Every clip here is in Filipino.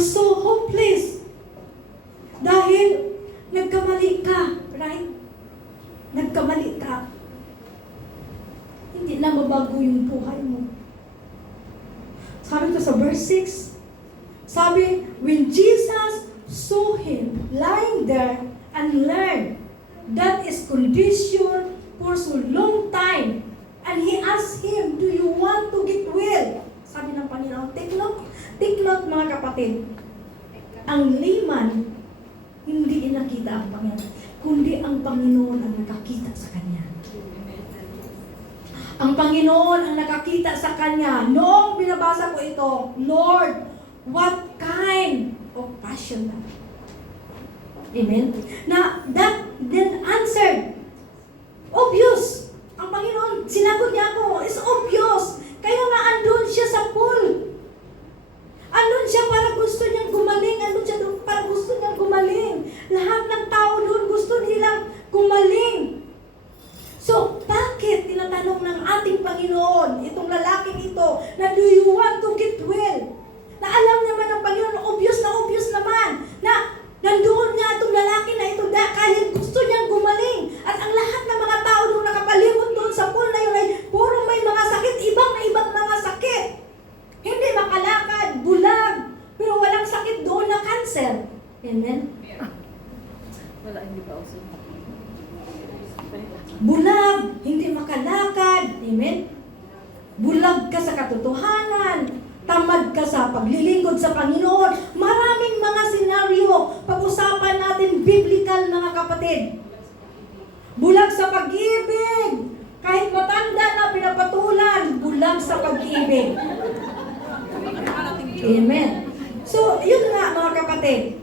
You're so hopeless. Dahil nagkamali ka, right? Nagkamali ka. Hindi na mabago yung buhay mo. Sabi ko sa verse 6, sabi, when Jesus saw him lying there and learned that his condition for so long time, and he asked him, do you want to get well? Sabi ng Panginoon, take note mga kapatid, ang layman, hindi nakita ang Panginoon, kundi ang Panginoon ang nakakita sa kanya. Ang Panginoon ang nakakita sa kanya. Noong binabasa ko ito, Lord, what kind of passion that? Amen? Na that then answered, obvious. Ang Panginoon, sinagot niya ako, it's obvious. Kaya nga andun siya sa pool. Andun siya para gusto niyang gumaling. Andun siya para gusto niyang gumaling. Lahat ng tao doon gusto nilang gumaling. So, bakit tinatanong ng ating Panginoon, itong lalaking ito, na do you want to get well? Na alam naman ng Panginoon, obvious naman, na nandoon nga itong lalaki na ito, kahit gusto niyang gumaling. At ang lahat ng mga tao doon nakapalibot doon sa pool na yun ay puro may mga sakit, ibang mga sakit. Hindi makalakad, bulag, pero walang sakit doon na cancer. Amen? Wala, hindi pa uso. Bulag, hindi makalakad. Amen? Bulag ka sa katotohanan. Tamad ka sa paglilingkod sa Panginoon. Maraming mga senaryo. Pag-usapan natin biblical, mga kapatid. Bulag sa pag-ibig. Kahit matanda na pinapatulan, bulag sa pag-ibig. Amen. So, yun nga, mga kapatid.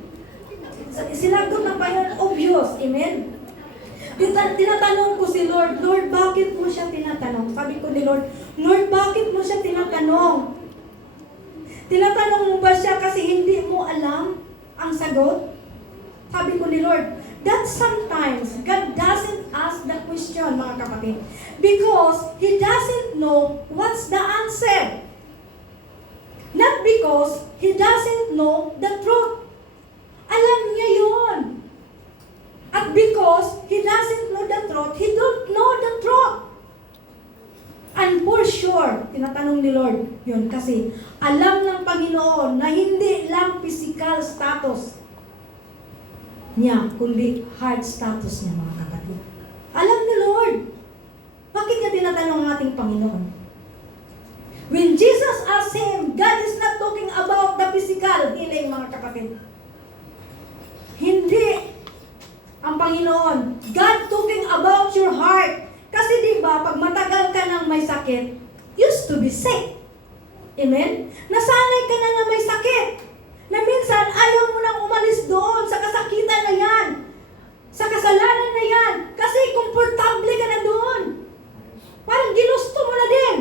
Sinagot ng Panginoon, obvious. Amen? Tinatanong ko si Lord, Lord, bakit mo siya tinatanong? Sabi ko ni Lord, Lord, bakit mo siya tinatanong? Tinatanong mo ba siya kasi hindi mo alam ang sagot? Sabi ko ni Lord, that sometimes God doesn't ask the question, mga kapatid, because He doesn't know what's the answer. Not because He doesn't know the truth. Alam niya yun. At because He doesn't know the truth, He don't know the truth. And for sure, tinatanong ni Lord yun kasi alam ng Panginoon na hindi lang physical status niya, kundi heart status niya, mga kapatid. Alam ni Lord. Bakit niya tinatanong ang ating Panginoon? When Jesus asked Him, God is not talking about the physical healing, mga kapatid. Hindi ang Panginoon. God talking about your heart. Kasi diba, pag matagal ka nang may sakit, used to be sick. Amen? Nasanay ka na may sakit. Na minsan, ayaw mo nang umalis doon sa kasakitan na yan. Sa kasalanan na yan. Kasi komportable ka na doon. Parang ginusto mo na din.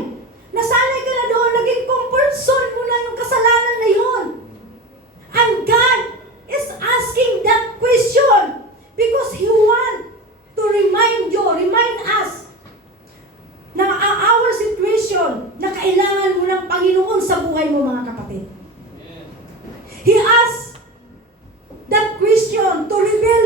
Nasanay ka na doon, naging comfort zone mo na yung kasalanan na yun. And God is asking that question. Because He wants to remind us na our situation na kailangan mo ng Panginoon sa buhay mo, mga kapatid. He asks that question to reveal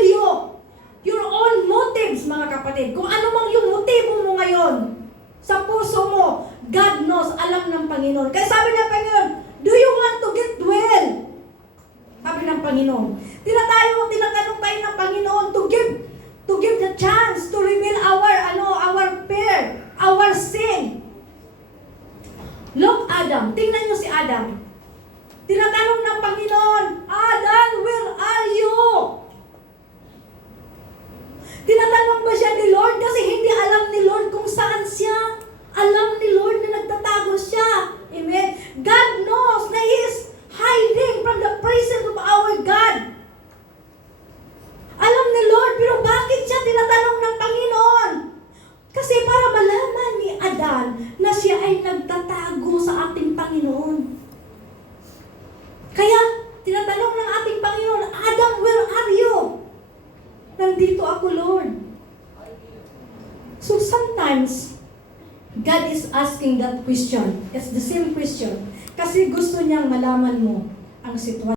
your own motives, mga kapatid. Kung ano mang yung motibo mo ngayon sa puso mo, God knows, alam ng Panginoon. Kaya sabi ng Panginoon, do you want to get well? Sabi ng Panginoon. Tinatanong tayo ng Panginoon to give the chance to reveal our fear, our sin. Look, Adam. Tingnan nyo si Adam. Tinatanong ng Panginoon, Adam, where are you? Tinatanong ba siya ni Lord? Kasi hindi alam ni Lord kung saan siya. Alam ni Lord na nagtatago siya. Amen? God knows na He is hiding from the presence of our God. Alam ni Lord, pero bakit siya tinatanong ng Panginoon? Kasi para malaman ni Adan na siya ay nagtatago sa ating Panginoon. Kaya, tinatanong ng ating Panginoon, Adam, where are you? Nandito ako, Lord. So sometimes, God is asking that question. It's the same question. Kasi gusto niyang malaman mo ang sitwasyon.